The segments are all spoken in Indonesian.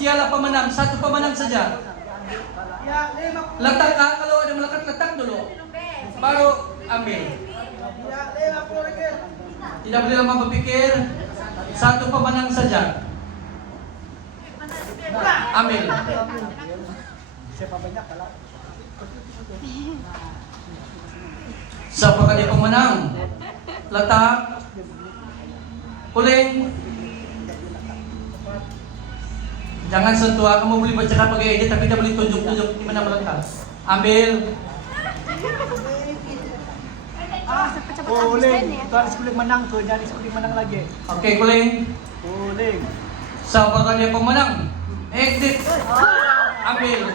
Diala pamanang, satu pamanang saja. Letak kalau ada melekat letak dulu. Baru ambil. Tidak boleh lama berpikir. Satu pemenang saja. Ambil. Siapa kali pemenang? Letak. Kuling. Jangan sentuh. Kamu boleh bacakan pakai edit tapi tidak boleh tunjuk-tunjuk di mana meletak. Ambil. Kuling, tuan kuling menang tuh, jadi kuling menang lagi. Oke, kuling. Kuling. Siapa kali pemenang? Exit. Ambil.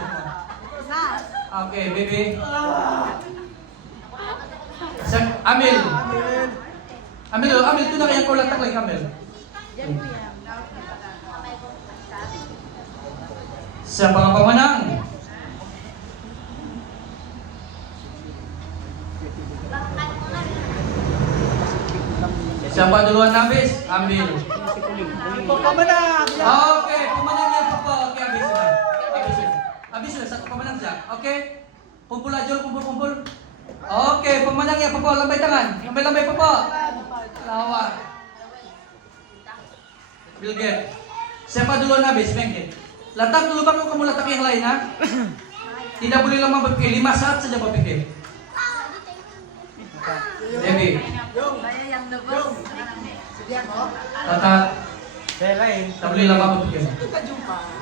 Oke, baby. Ambil. Ambil dulu, ambil itu yang kau letak lagi, ambil. Siapa yang pemenang? Siapa duluan habis? Ambil. Pemenang. Oke, pemenangnya Papa. Oke, habis sudah. Habis sudah satu pemenang saja. Oke. Kumpul aja, kumpul. Oke, pemenangnya Papa. Lambai tangan. Lambai Papa. Lawan. Bill Gates. Siapa duluan habis? Bengke. Letak dulu baru kamu letak yang lain, ha? Tidak boleh lama berpikir. 5 saat saja berpikir. Debbie. Letak. Saya lain. Tak boleh lama berpikir.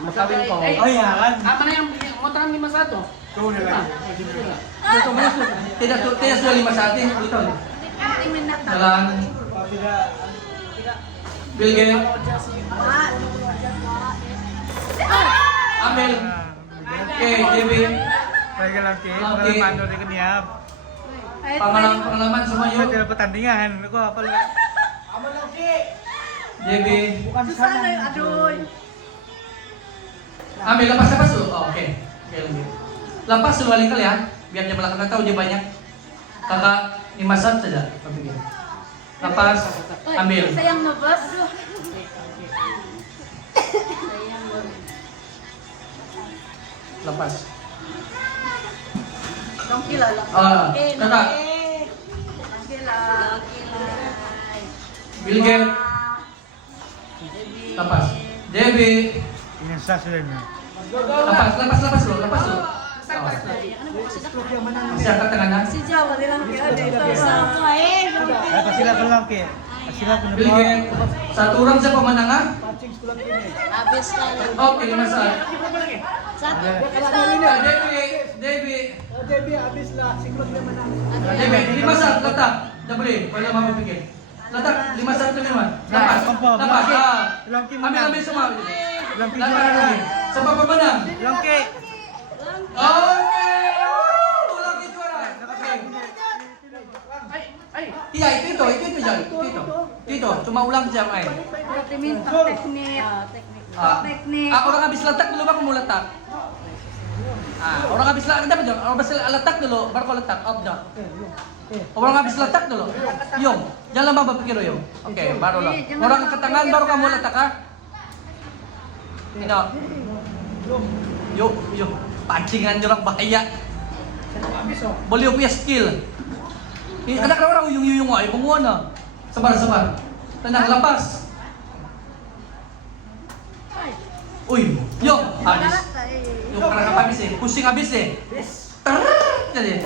Masawin ko. Oh iya kan? Mana yang mau tangan 51? Tuh na lang. Tidak sudah 5 saat ini. Betul. Jalan. Bill Gates. Ambil. Oke, Debbie. Baik lang kay. Oke. Pengalaman ulit kaniya. Pengalaman semua yuk. Sa pertandingan, ako apa lang. Debbie. Susah na Aduh. Ambil lepas dulu. Oh, oke. Lepas dulu kali ya. Biar dia belakang tahu dia banyak. Kakak 5 saat saja. Lepas. Ambil. Sayang na bos. Lepas. Kang kilala. Kakak. Bill Gates. Lepas. Debbie. Inasa sila na. Lepas dulu. Masih angkat tangannya. Si Jawa nilang kilala dito. Ay, pasila ko lang kay. Pasila ko Bill Gates. Satu orang siapa pemenang, ha? Habis na lang. Oke, 5 saat. Satu. Debbie. Debbie, habis lah. Siklog na menang. Debbie, 5 saat letak. Dah boleh. Boleh mama pikir. Letak 5 saat tu memang. Lepas. Ambil semua. Lepas lagi. Siapa pemenang? Langke. Oke. Lagi juara. Iya, itu jangan. Itu. Cuma ulang saja main. Minta teknik. Orang habis letak dulu baru mau letak. Orang habis letak dulu baru kau letak. Dah. Orang habis letak dulu. Yung, jangan lama berpikir yung. Oke, baru lah. Orang ke tangan baru kamu letak, ha? Tidak. Yuk. Pancingan orang bahaya. Boleh punya skill. Ini ada orang uyung ay penguan na. Sabar. Tenang, lepas. Uy, yuk, habis. Yung karena habis eh. Pusing habis eh. Jadi.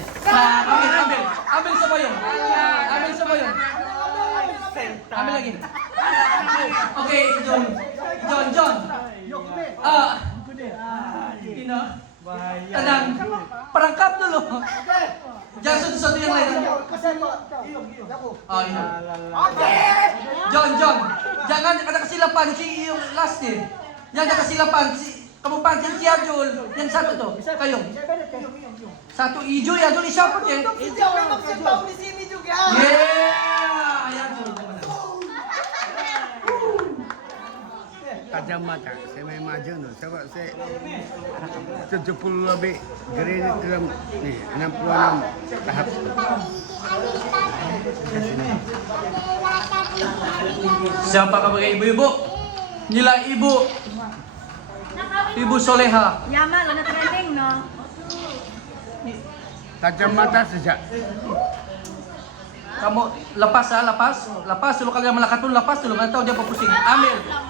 Ambil semua yung. Ambil lagi. Oke, John. Tino. Tenang. Perangkap dulu. Jangan satu-satu yang lain. Oh, iya. John. Jangan ada kesilapan si yung last eh. Jangan ada kesilapan si kamu pancing si Abdul. Yang satu tuh, kayo. Satu hijau ya, Abdul siapa ya? Hijau memang saya tahu di sini juga. Yeah, ya Abdul. Tajam mata, saya main maju tu. Sebab saya 70 lebih grade dalam ni 66 tahap. Siapa kabar ibu-ibu? Nilai ibu Ibu Soleha. Yaman, ano trending, no? Tajam mata sejak. Kamu lepas ha, lepas dulu kalian melakatun lepas dulu nggak tahu dia pusing.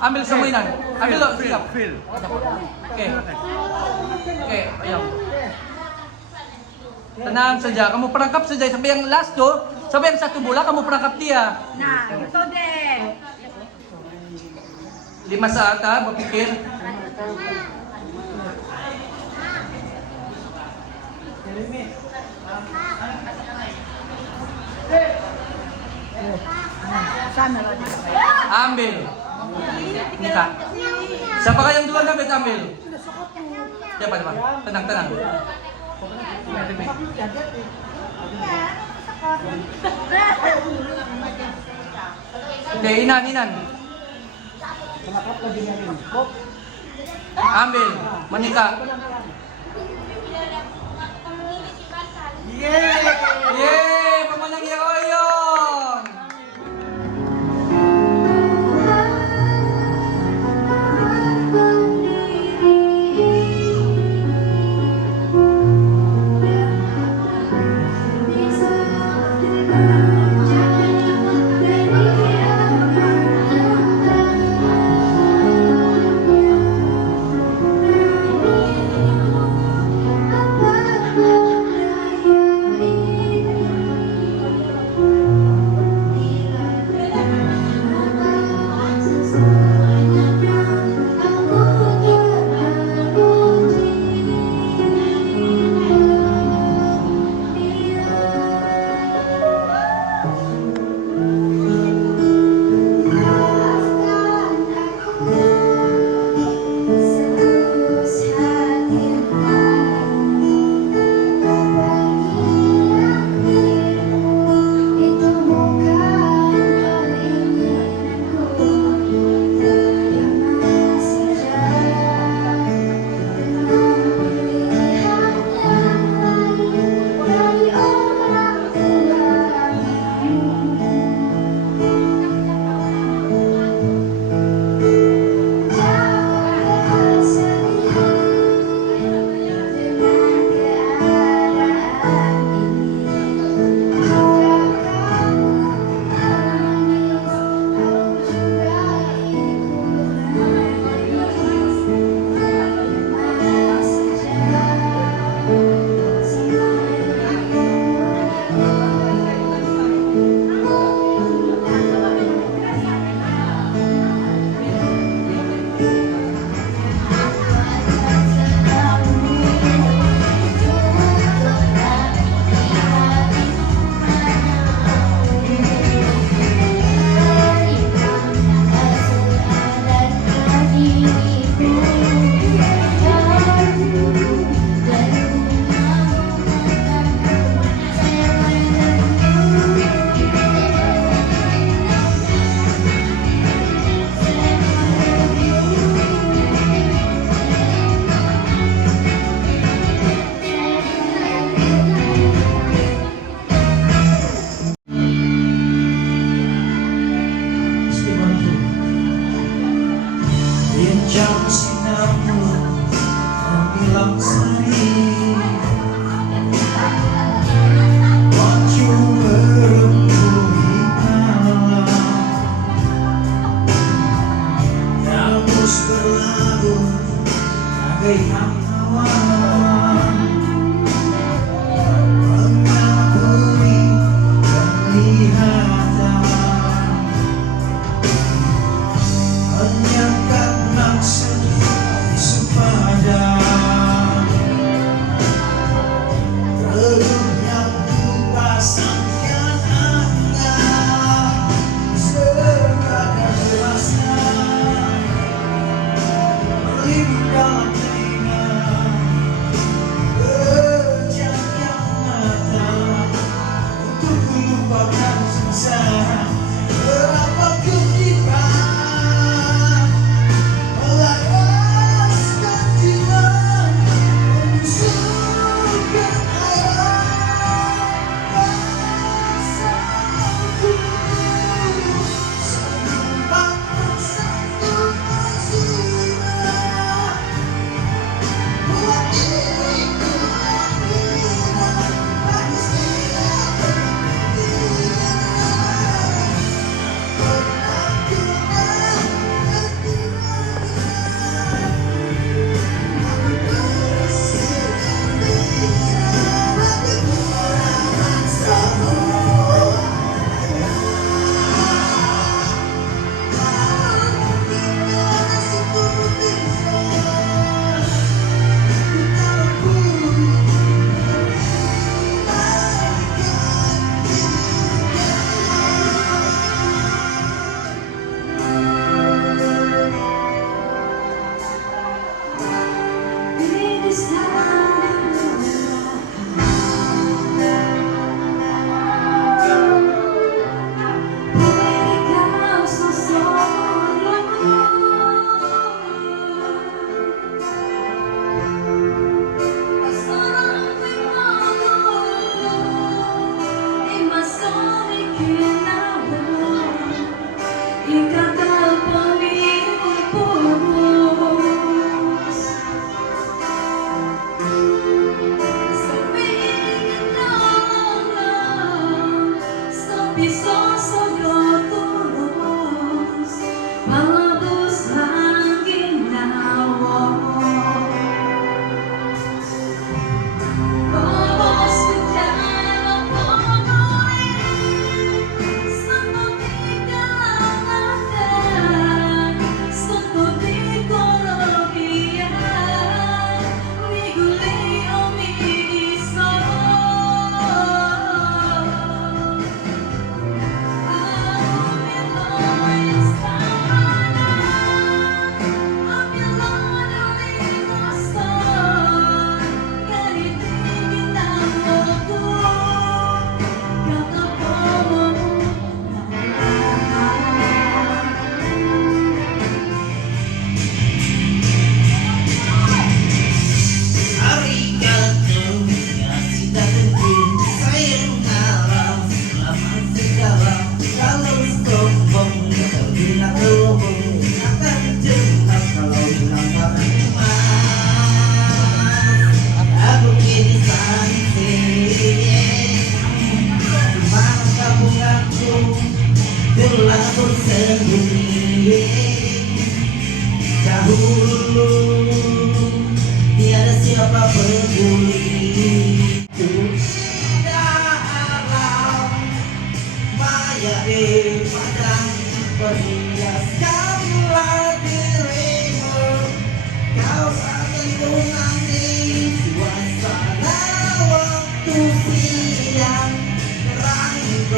Ambil semuinan. Ambil lo, siap. Oke, ayo. Tenang saja, kamu perangkap saja sampai yang last tuh, sampai yang satu bola kamu perangkap dia. Nah, gitu deh. 5 saat ha, berpikir. Sana lagi. Ambil. Minta. Siapa yang duluan dapat ambil? Siapa? Tenang. Oke, Inan. Ambil, menikah. Yeay, pemenang Yoyong.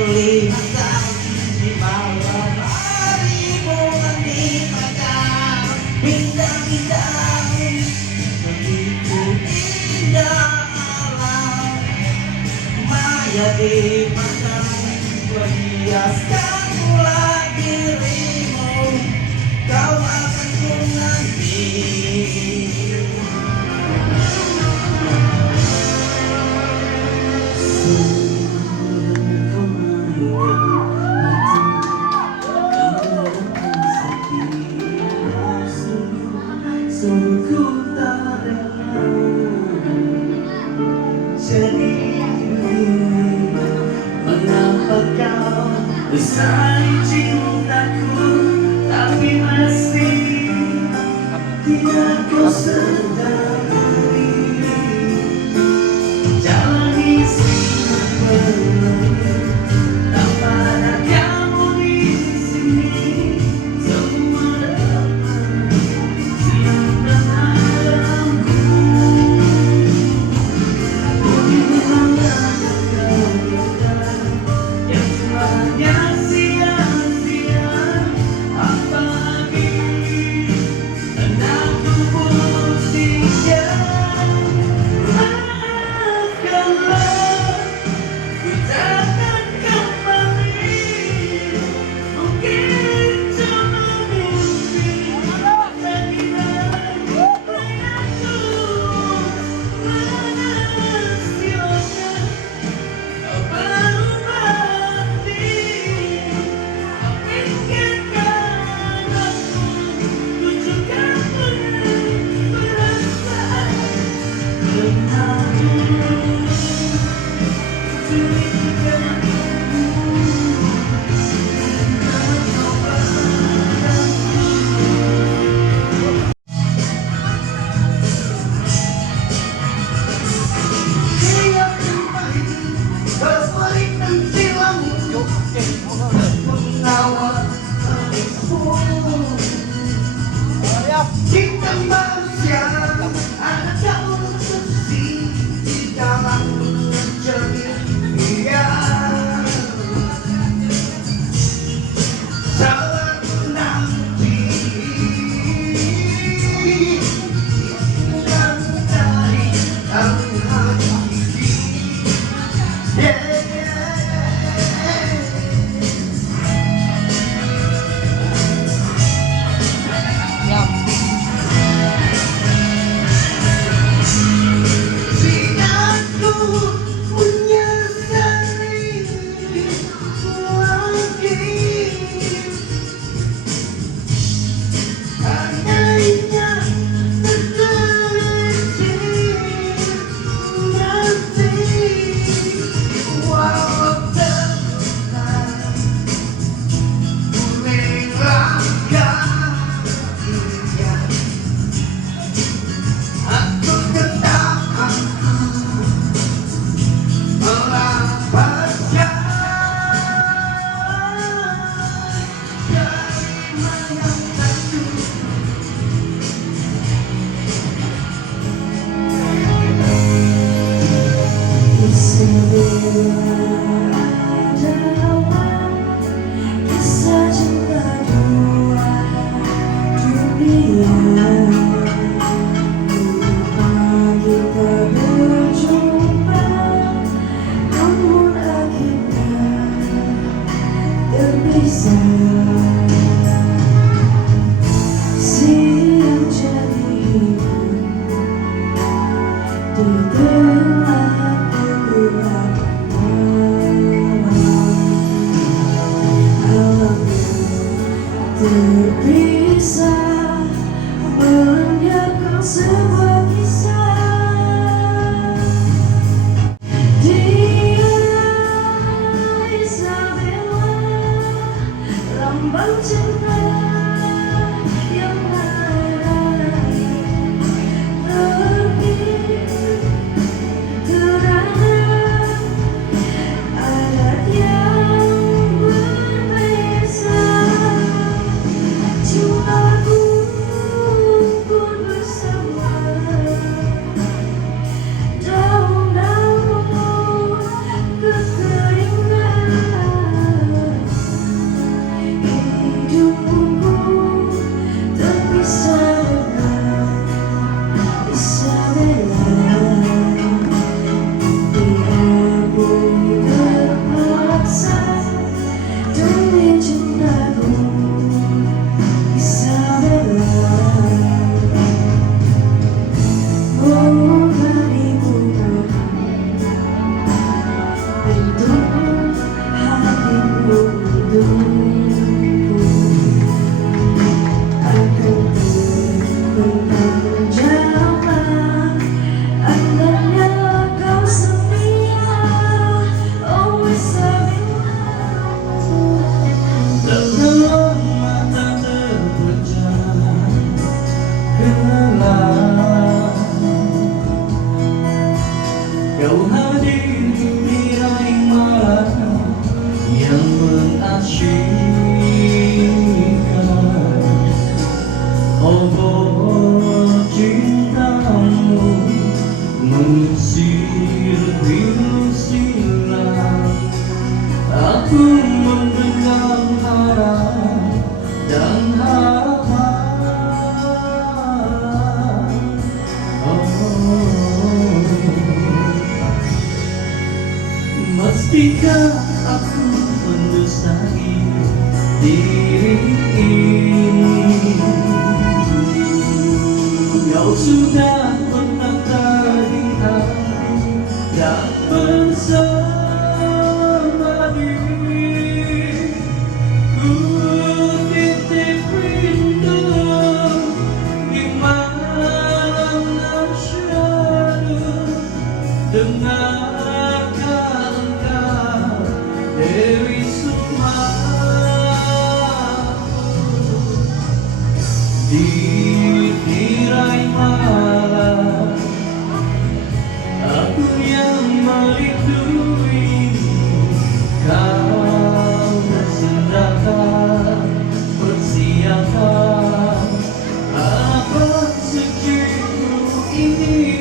melihat di malam hari mengerti padam indah-indah begitu indah alam maya di pandang berhiaskan pula dirimu kau akan ku nanti. Sungguh tak rela jadi mengapa kau besari cintaku tapi masih tidak kau sedari jalani semua tanpa ada kamu di sini semua dapat siang dan malamku yang semuanya sia-sia ketika aku mendustai diri. Kau sudah menata di hati dan bersama diri. Ku titip rindu di malam nasyadu. Dengarkan engkau Dewi Sumaku di tirai malam. Aku yang merindui kau bersendahkan persiapan harapan suciku ini.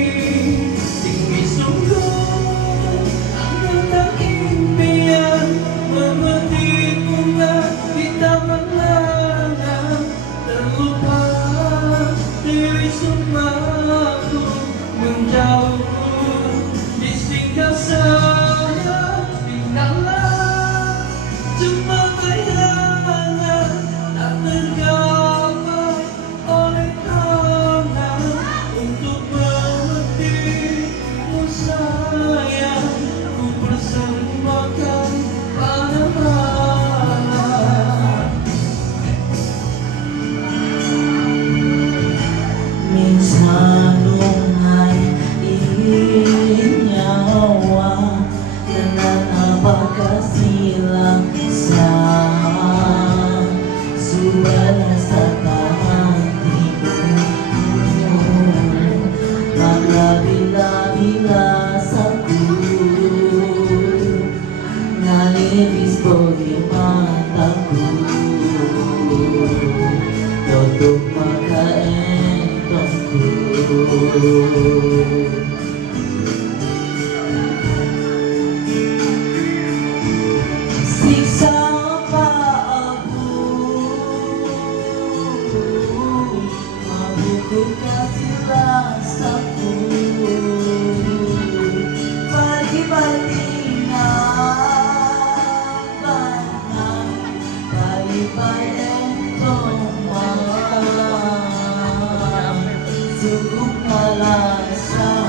Tinggi sungguh angan dan impian memetik bunga di taman lanang. Terlupa Dewi Sumaku menjauh di singgah sana. Tinggallah cuma bayangan tak tergapai oleh tangan untuk memetikmu sayang. Ku persembahkan pada malam. Minsan ay iyawa dengan apakah silang sa subala sa hatiku. Maglabila-bila saku nalibis po di mataku. Tutup makaentongku. Siksa pa aku, mabukul kasih rasaku. Pagi-pagingan banang, pagi-pagi-entong malam. Cukup alasan,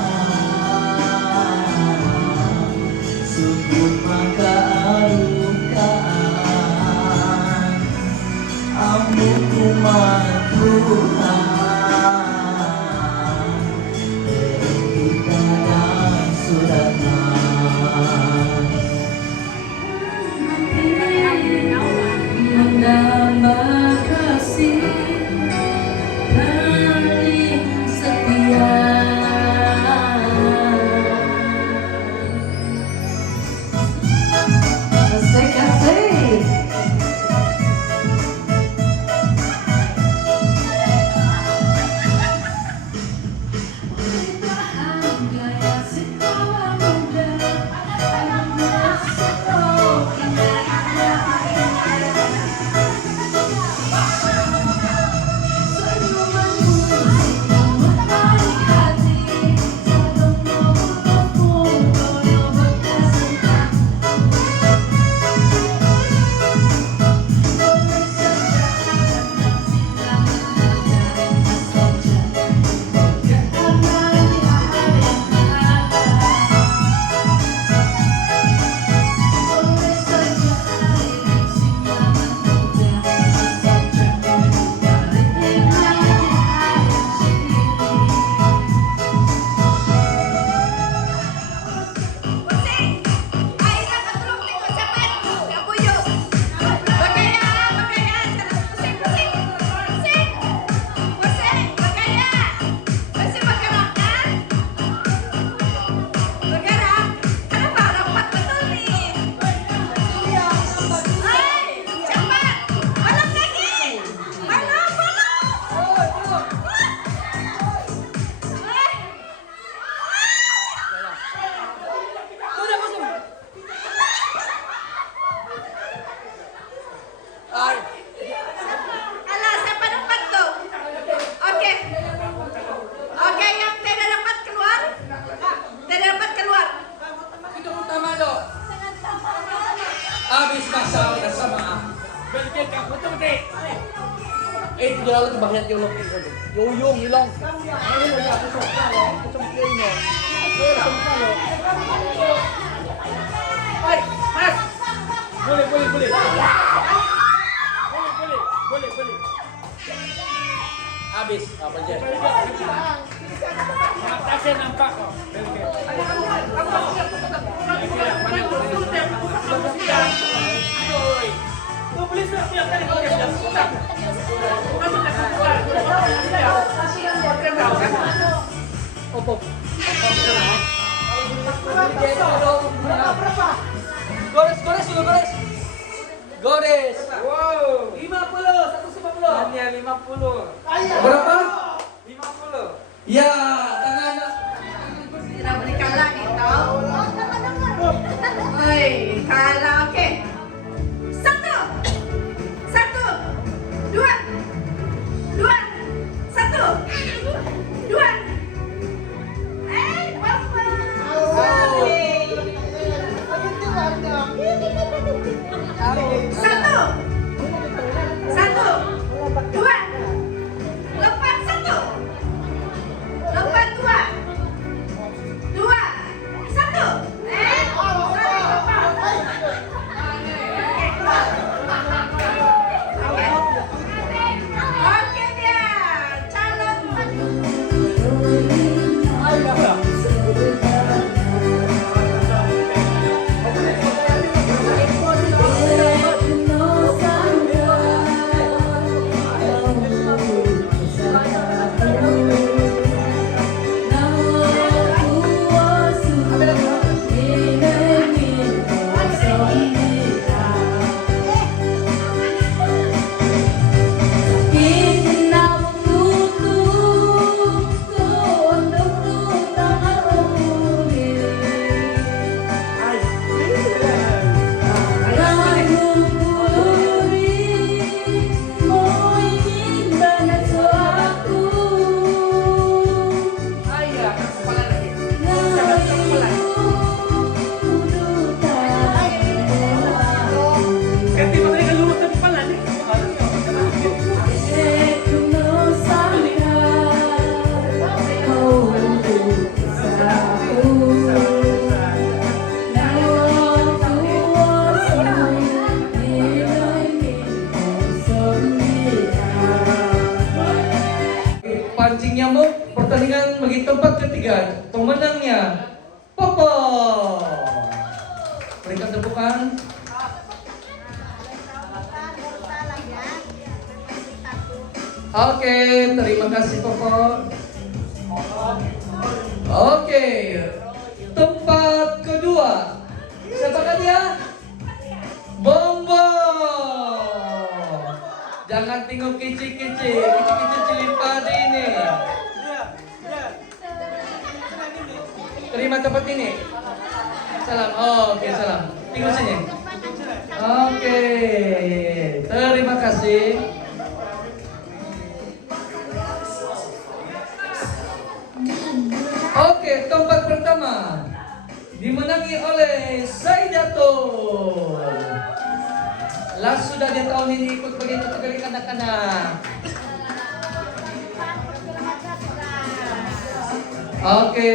cukup makaarukaan. Ambo kumatuhan, kita dan suratan. Menambah kasih paling setia. Asik-asik. video lalu kebahagiaan yung yung hilang. Ay, mas. Boleh. Habis apa aja? Atasnya nampak kok. Opo. Gores. Wow. 50, 150. Hanya 50. Berapa? 50. Ya, tangan. Tidak berikan lagi tau. Oi, karaoke. Satu, dua, satu, dua. Papa. Satu, dua, lompat satu, lompat dua, satu. Oke dia, calon. Pancing nyamuk, pertandingan bagi tempat ketiga. Pemenangnya Popo. Berikan tepukan. Oke, terima kasih Popo. Oke, tempat kedua. Siapakah dia? Bombo. Jangan tengok kecil-kecil cilipadi ini. Terima tempat ini. Salam. Oke, salam. Tinggal sini. Oke, terima kasih. Oke, tempat pertama dimenangi oleh Saidatul. Las sudah di tahun ini ikut bagi kategori kanak-kanak. Oke,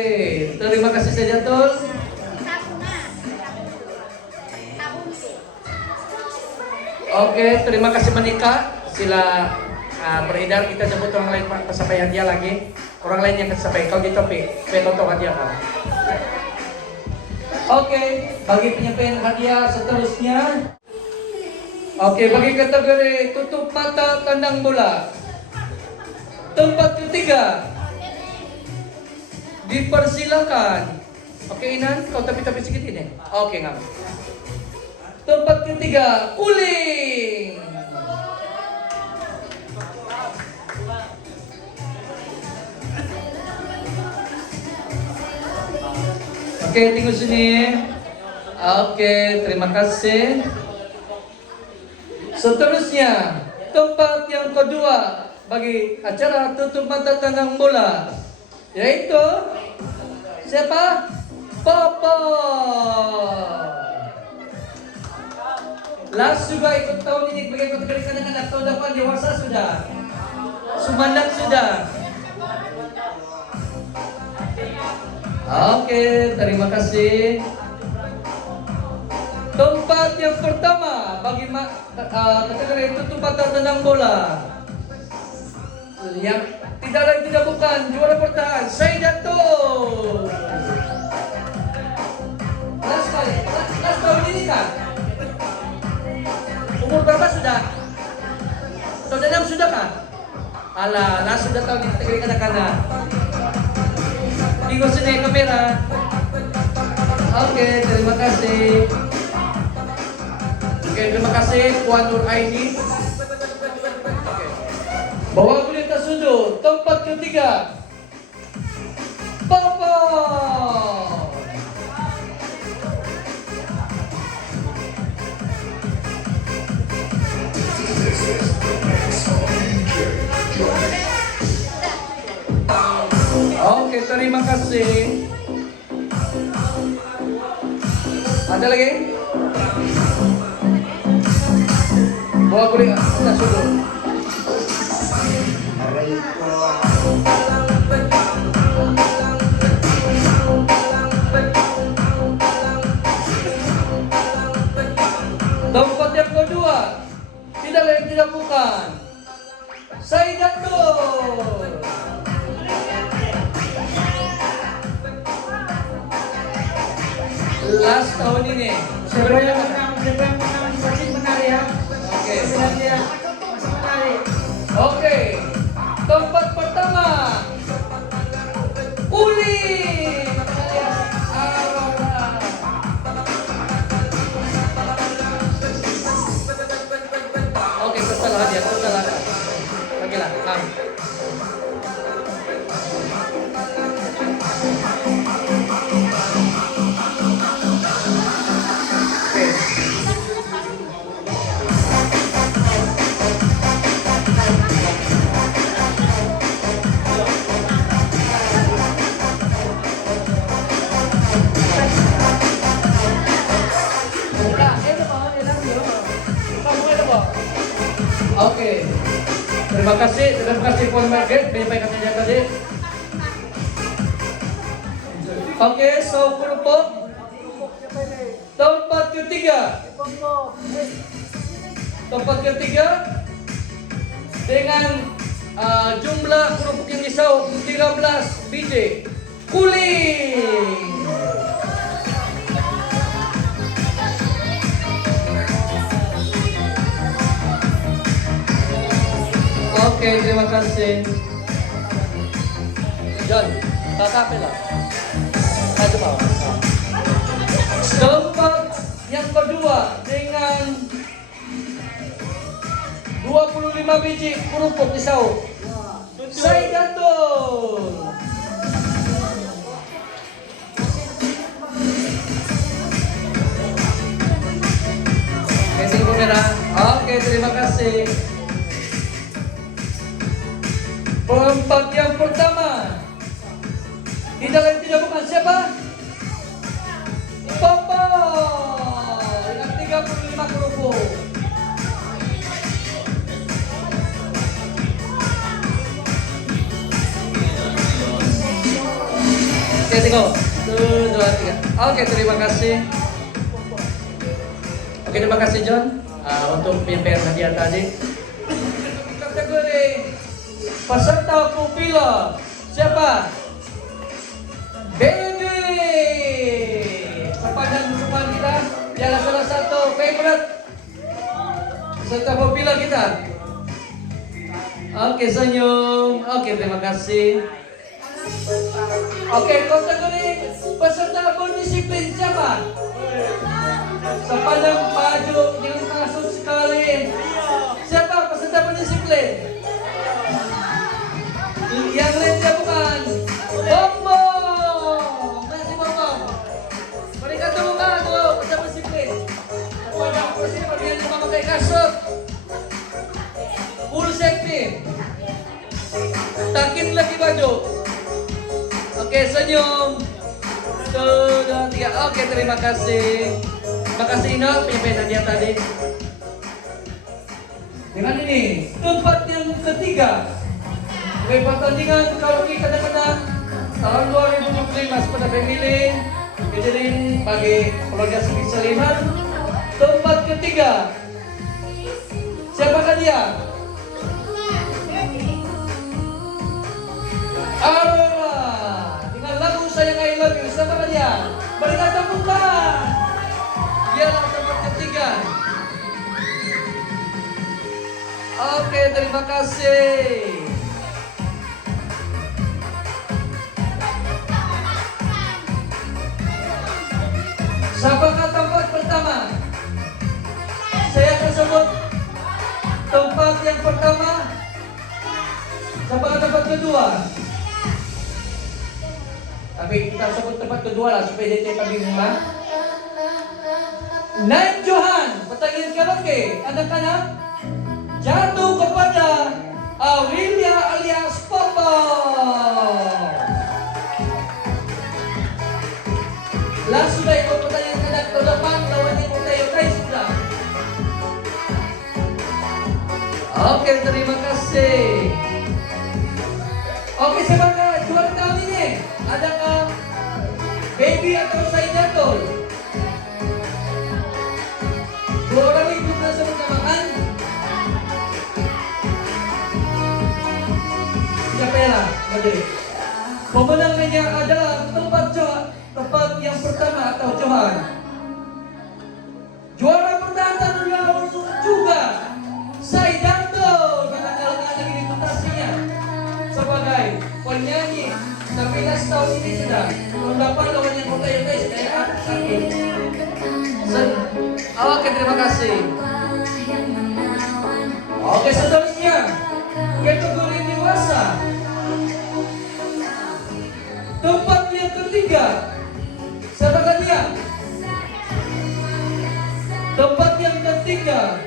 terima kasih Saidatul. Oke, terima kasih menikah. Sila beredar, kita jemput orang lain Pak, sampai hadiah lagi. Orang lain yang sampai kau gitu Pi, untuk hadiah Pak. Oke, bagi penyampaian hadiah seterusnya. Oke, bagi kategori tutup mata tandang bola. Tempat ketiga dipersilakan. Oke Inan, kau tapi sedikit ini. Oke ngam. Tempat ketiga, Uling. Oke, tunggu sini. Oke, terima kasih. Seterusnya, tempat yang kedua bagi acara tutup mata tandang bola, yaitu siapa? Popo. Las juga ikut tahun ini bagi kategori kanak-kanak, tahun depan dewasa sudah. Sumandak sudah. Oke, terima kasih. Tempat yang pertama bagi kategori itu tempat tendang bola. Yang tidak lain tidak bukan juara bertahan Saidatul. Last tahun ini kan? Umur berapa sudah? Tahun 6 sudah kan? Alah, sudah tahun di kategori kanak-kanak. Tinggal sini kamera. Oke, terima kasih. Oke, terima kasih Puan Nur Aini. Oke. Bawa gulita sudut. Tempat ketiga. Papa. Oke, terima kasih. Ada lagi? Bawa gulita sudut. Tempat yang kedua, tidak lain tidak bukan Saidatul. Last tahun ini. Siapa yang menang wajib menari ya. Oke. Dia masih menari. Oke. Tempat pertama. Uli. Oke, kesalahan dia, kesalahan. Bagilah, kamu. Oke, terima kasih Puan Margaret menyampaikan saja tadi. Oke, so kerupuk tempat ketiga dengan jumlah kerupuk yang disau 13 biji kuling. Oke, terima kasih. John, tatapin lah. Ayo bawah. Tempat yang kedua dengan 25 biji kerupuk pisau. Saidatul. Kasih kamera. Oke, terima kasih. Tempat yang pertama tidak lain tidak bukan siapa? Papa dengan 35 kerupuk. Oke, tengok. 1, 2, 3. Oke, terima kasih. Oke, terima kasih John untuk penyampaian hadiah tadi. Kategori peserta pupila siapa? Baby. Sepanjang kehidupan kita ialah salah satu favorite peserta pupila kita. Oke, senyum. Oke, terima kasih. Oke, kategori peserta berdisiplin siapa? Sepanjang baju yang masuk sekali. Siapa peserta berdisiplin? Yang lain dia bukan Bombo. Masih Bombo. Mereka tuh bukan tuh peserta berdisiplin. Sepanjang peserta bagian yang memakai kasut full safety. Takin lagi baju. Oke, senyum. 1, 2, 3. Oke, terima kasih. Terima kasih Ino penyampaian hadiah tadi. Dengan ini tempat yang ketiga May pertandingan karaoke kadang-kadang tahun 2025 pada pemilih Kejadian bagi keluarga Sri Saliman. Tempat ketiga, siapakah dia? Aurora dengan lagu Sayang I Love You. Siapakah dia? Berikan tepuk tangan. Dialah tempat ketiga. Oke, terima kasih. Siapakah tempat pertama? Saya akan sebut tempat yang pertama. Siapakah tempat kedua? Tapi kita sebut tempat kedua lah supaya dia tidak bingung lah. Naik Johan, pertandingan karaoke anak-anak jatuh kepada Aurelia alias Popo. Langsung sudah ikut pertanyaan kanak ke depan lawannya Utay sudah. Oke, terima kasih. Oke, siapakah juara tahun ini? Adakah Baby atau Saidatul? Dua orang itu sudah sebut namakan. Siapa ya lah? Pemenangnya adalah tempat yang pertama atau Johan. Juara pertahanan juga Saidatul karena kalangan lagi reputasinya sebagai penyanyi 19 tahun ini sudah mendapat lawan yang kota yang sudah sakit. Oke, terima kasih. Oke, seterusnya kategori dewasa. Tempat yang ketiga, siapakah dia? Tempat yang ketiga,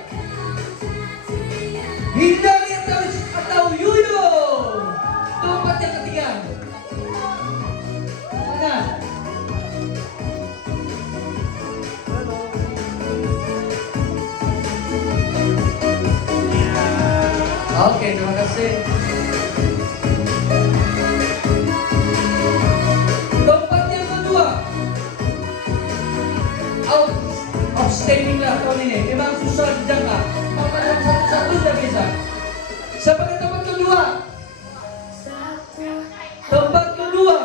Hindari atau Yuyo. Tempat yang ketiga. Mana? Oke, terima kasih. Tempat yang kedua, outstanding lah tahun ini. Memang susah dijangka. Maka yang satu-satu sudah bisa. Siapa yang tempat kedua? Tempat kedua,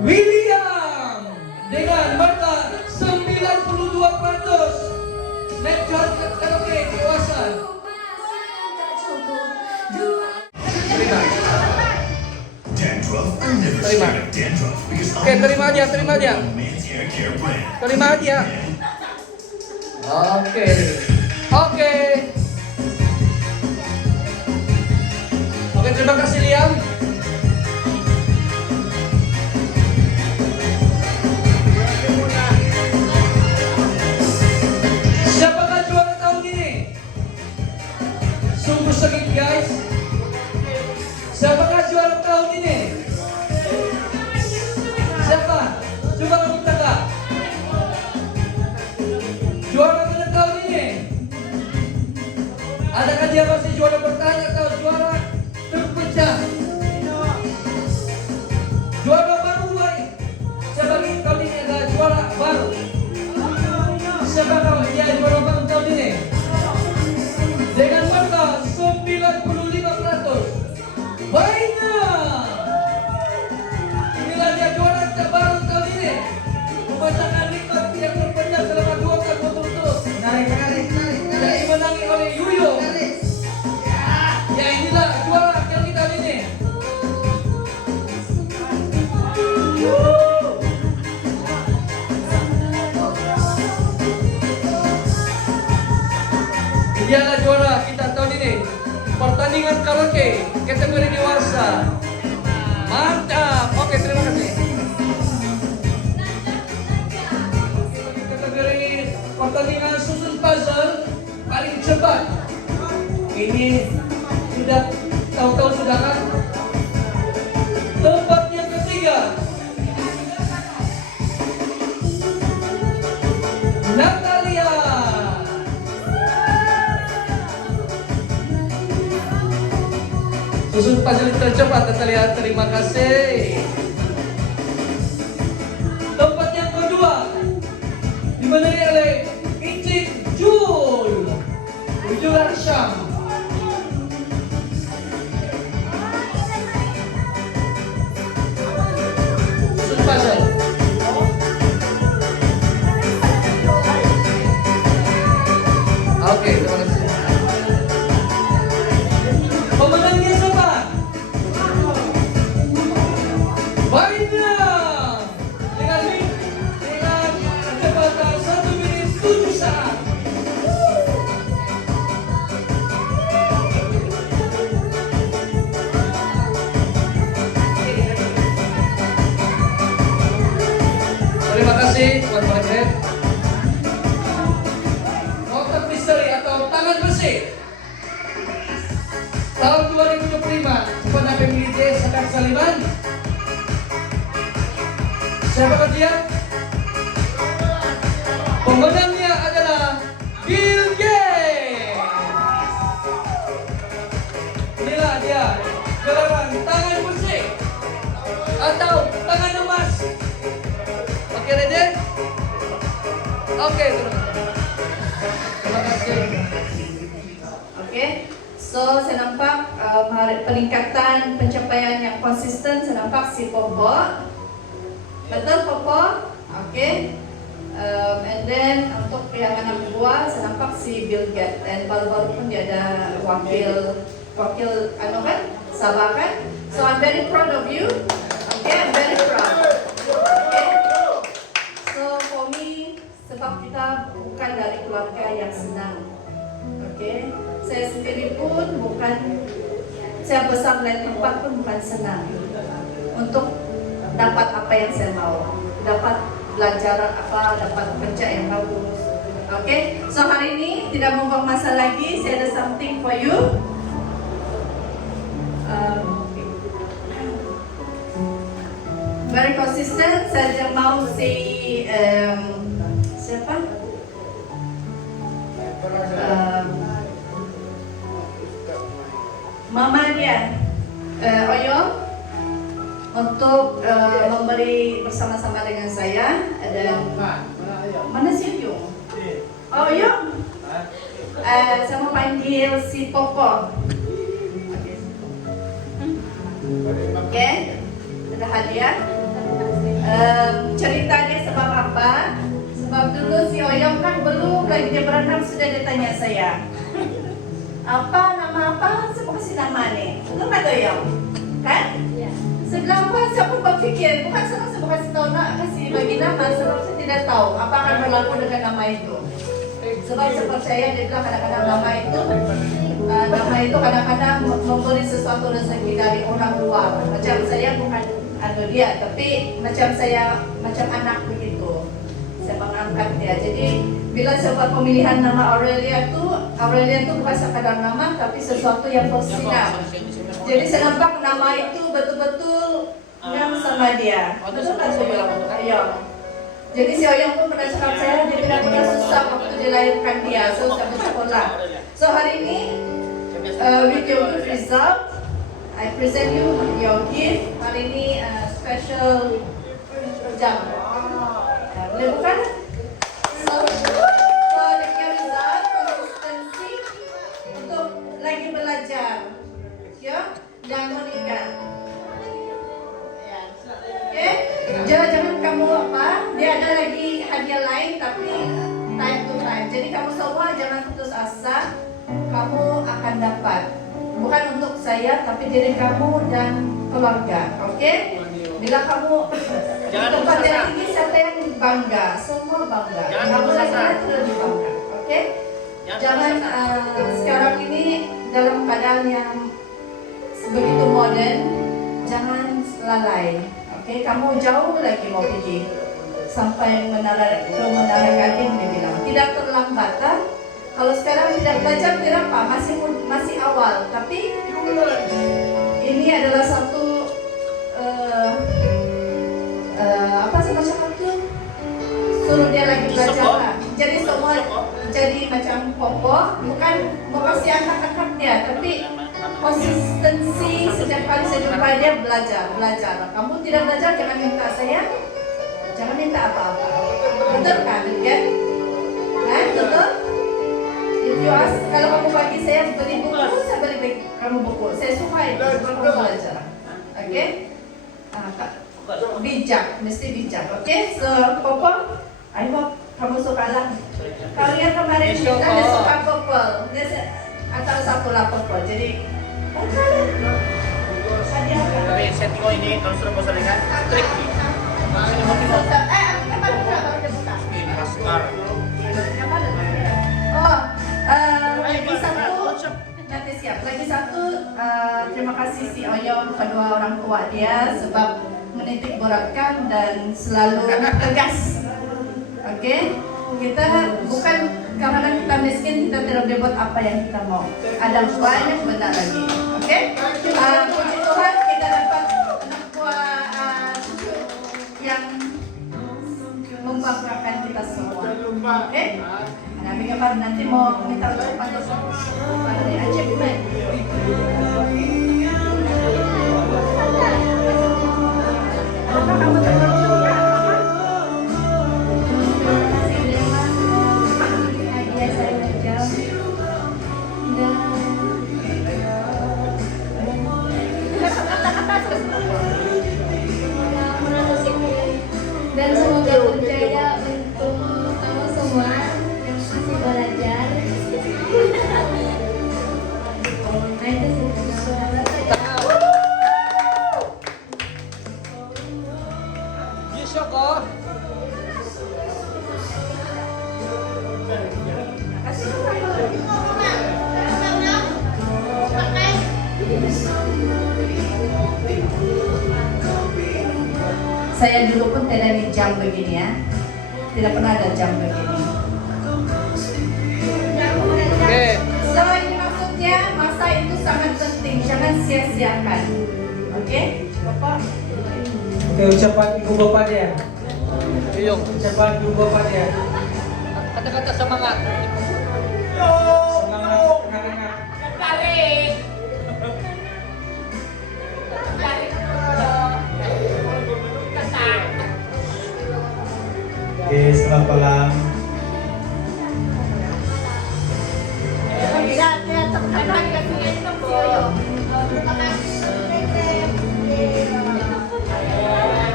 William dengan marka 92%. Naik juara karaoke dewasa. Terima. Oke, terima aja. Terima aja. Oke. Oke, terima kasih Liam. Siapakah juara tahun ini? Sungguh sengit guys. Siapakah juara tahun ini? Siapa? Coba kita kak. Juara pada tahun ini. Adakah dia masih juara bertahan atau juara terpecah? Juara baru baik. Siapa lagi tahun ini ada juara baru? Siapa tahu dia juara baru tahun ini? Dengan marka 95%. Banyak. Inilah dia juara terbaru tahun ini. Memecahkan rekor yang terbanyak selama 2 tahun berturut-turut. Dan dimenangi oleh Yuyo. Ya inilah juara kali tahun ini. Dialah juara kita tahun ini. Pertandingan karaoke kategori dewasa. Mantap. Oke, terima kasih. Kategori pertandingan susun puzzle paling cepat. Ini sudah tahu-tahu sudah kan? Tempat yang ketiga, Natalia. Susun pajelit tercepat kita lihat. Terima kasih. Tempat yang kedua dimenangi oleh Icik Jul Arsyam. Susun pajelit. Oke, terima kasih. Pemenangnya siapa? Baiknya dengan kecepatan 1 menit 7 saat. Terima kasih teman-teman Grab. Motor misteri atau tangan besi tahun 2025 kepada PMIJ Sekar Saliman. Siapa dia? Pemenangnya adalah Bill Gates. Inilah dia gelaran tangan besi atau tangan emas. Oke, ready? Oke, terima kasih. Oke, so saya nampak peningkatan pencapaian yang konsisten. Saya nampak si Popo, betul Popo? Oke, and then untuk yang anak buah saya nampak si Bill Gates. Dan baru-baru pun dia ada wakil anu kan, Sabah kan? So I'm very proud of you. Okay, I'm very proud. Okay, so for me, sebab kita bukan dari keluarga yang senang. Oke, saya sendiri pun saya besar di tempat pun bukan senang untuk dapat apa yang saya mau, dapat belajar dapat kerja yang bagus. Oke, so hari ini tidak membuang masa lagi, saya ada something for you. Very consistent, saya mau si siapa? Mama dia, Oyo, untuk memberi bersama-sama dengan saya. Dan mana si Oyo? Oh Oyo, saya mau panggil si Popo. Oke, ada hadiah. Ceritanya sebab apa? Sebab dulu si Oyong kan belum lagi dia berenang sudah ditanya saya, apa nama apa? Saya mau kasih nama nih. Betul nggak Oyong? Kan? Iya. Saya bilang apa? Saya pun berpikir bukan saya mau kasih tahu kasih bagi nama sebab saya tidak tahu apa akan berlaku dengan nama itu. Sebab saya percaya dia bilang kadang-kadang nama itu kadang-kadang memberi sesuatu rezeki dari orang luar. Macam saya bukan dia, tapi macam anak begitu. Saya mengangkat dia. Jadi bila saya buat pemilihan nama Aurelia itu bukan sekadar nama, tapi sesuatu yang bersinar. Jadi saya nampak nama itu betul-betul nyam sama dia. Betul kan Oyong? Jadi si Oyong pun pernah cakap saya, dia tidak pernah susah waktu dilahirkan dia, so saya bersekolah. So hari ini, with your good result, I present you your gift. Hari ini special jam. Boleh bukan? So with your result, konsistensi untuk lagi belajar. Ya, jangan nikah. Okay? Jangan kamu dia ada lagi hadiah lain tapi time to time. Jadi kamu semua jangan putus asa, kamu akan dapat. Bukan untuk saya tapi diri kamu dan keluarga. Oke? Bila kamu tempat yang tinggi, siapa yang bangga? Semua bangga. Kamu lagi lebih bangga. Oke? Jangan sekarang ini dalam keadaan yang begitu modern, jangan lalai. Oke, kamu jauh lagi mau pergi sampai menara Gading, dia bilang tidak terlambat. Kalau sekarang tidak belajar tidak apa, masih awal. Tapi ini adalah satu apa sih macam itu? Suruh dia lagi belajar. Jadi semua jadi macam Popo, bukan mau kasih anak-anak dia, tapi konsistensi saya jumpa dia belajar. Kamu tidak belajar jangan minta saya, jangan minta apa-apa. Betul kan, kan? Kan, betul? If you ask, kalau kamu bagi saya beli buku, saya beli kamu buku. Saya suka itu, kamu belajar. Oke? Bijak, mesti bijak. Oke? So, Popo, I hope kamu suka lah. Kalian kemarin kita ada suka Popo. Antara satu lah Popo. Jadi, Tapi setting ko ini kalau sudah bosan kan tricky. Maskar. Lagi satu, nanti siap. Lagi satu, terima kasih si Oyong kedua orang tua dia sebab menitik beratkan dan selalu tegas. Oke, kita bukan karena kita miskin kita tidak dapat apa yang kita mau. Ada banyak benda lagi. Oke, puji Tuhan kita dapat anak buah yang membanggakan kita semua. Oke, kami kapan nanti mau minta ucapan dari achievement. Dan semoga berjaya untuk kamu semua yang masih belajar. Nah itu sih. Yusok oh. Saya dulu pun tidak ada jam begini ya. Tidak pernah ada jam begini. Oke. So ini maksudnya masa itu sangat penting, jangan sia-siakan. Oke, Bapak? Oke, ucapan ibu bapak dia. Iyong. Ucapan ibu bapak dia. Kata-kata semangat. Semangat anak-anak. Oke, selamat malam.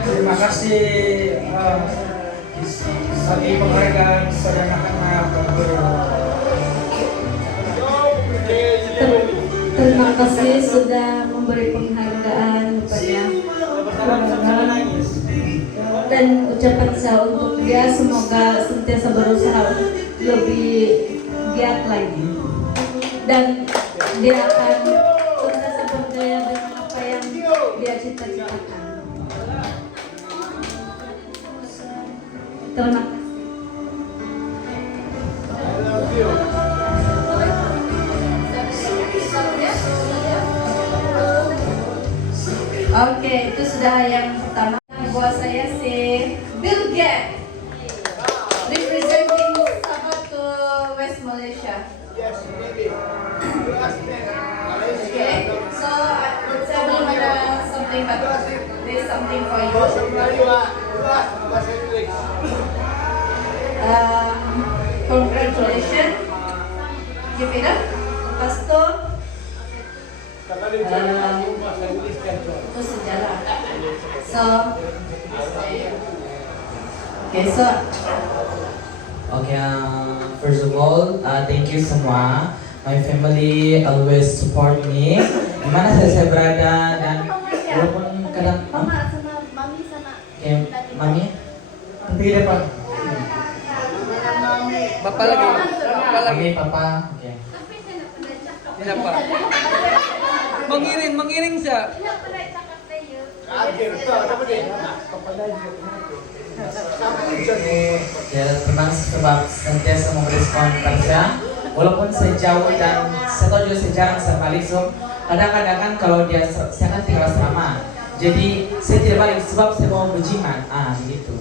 Terima kasih bagi penghargaan kepada anak-anak guru. Terima kasih sudah memberi penghargaan kepada anak-anak. Dan ucapan saya untuk dia semoga senantiasa berusaha lebih giat lagi dan dia akan senantiasa berdaya dengan apa yang dia cita-citakan. Terima kasih. Oke, itu sudah yang pertama. Buat saya si Bill Gates, representing Sabatu West Malaysia. Okay, so saya belum ada something, but there's something for you. Congratulations, give it up. Lepas itu sejarah. So, okay, so. Okay, first of all, thank you semua. My family always support me. Dimana saya berada dan walaupun kadang Mama sama Mami sama okay, mami, Nanti di depan. Bapak lagi. Bapak lagi. mami, papa, okay. Kenapa? Mengiring siya. Ya, terima kasih sebab senantiasa merespon kerja. Walaupun saya jauh dan saya tahu juga saya jarang sekali, so kadang-kadang kan kalau dia saya kan tinggal asrama, jadi saya tidak balik sebab saya mau berjimat, begitu.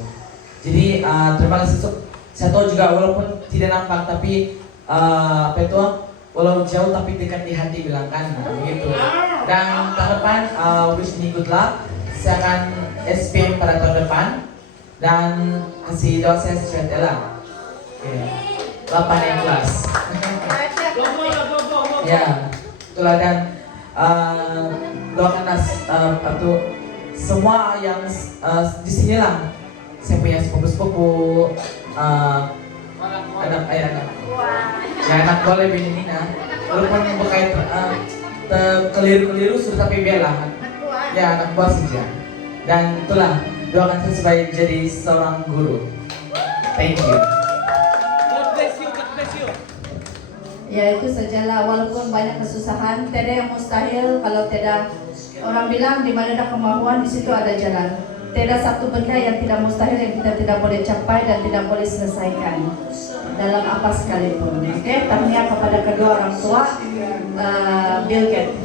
Jadi terima kasih, so, saya tahu juga walaupun tidak nampak tapi apa itu, walau jauh tapi dekat di hati bilang kan, begitu. Dan tahun depan doakan wish me good luck. Saya akan SPM pada tahun depan dan kasih doa saya sesuai Ella. Oke. 8 yang kelas. Ya, itulah dan doakan semua yang di sini lah. Saya punya sepupu-sepupu, anak ayah ya anak boleh Benina, walaupun berkait keliru-keliru sudah tapi biarlah. Ya anak buah saja. Dan itulah doakan saya supaya jadi seorang guru. Thank you. Ya itu sajalah, walaupun banyak kesusahan, tiada yang mustahil. Kalau tiada, orang bilang di mana ada kemauan di situ ada jalan. Tiada satu benda yang tidak mustahil yang kita tidak boleh capai dan tidak boleh selesaikan dalam apa sekalipun. Oke, tahniah kepada kedua orang tua Bill Gates.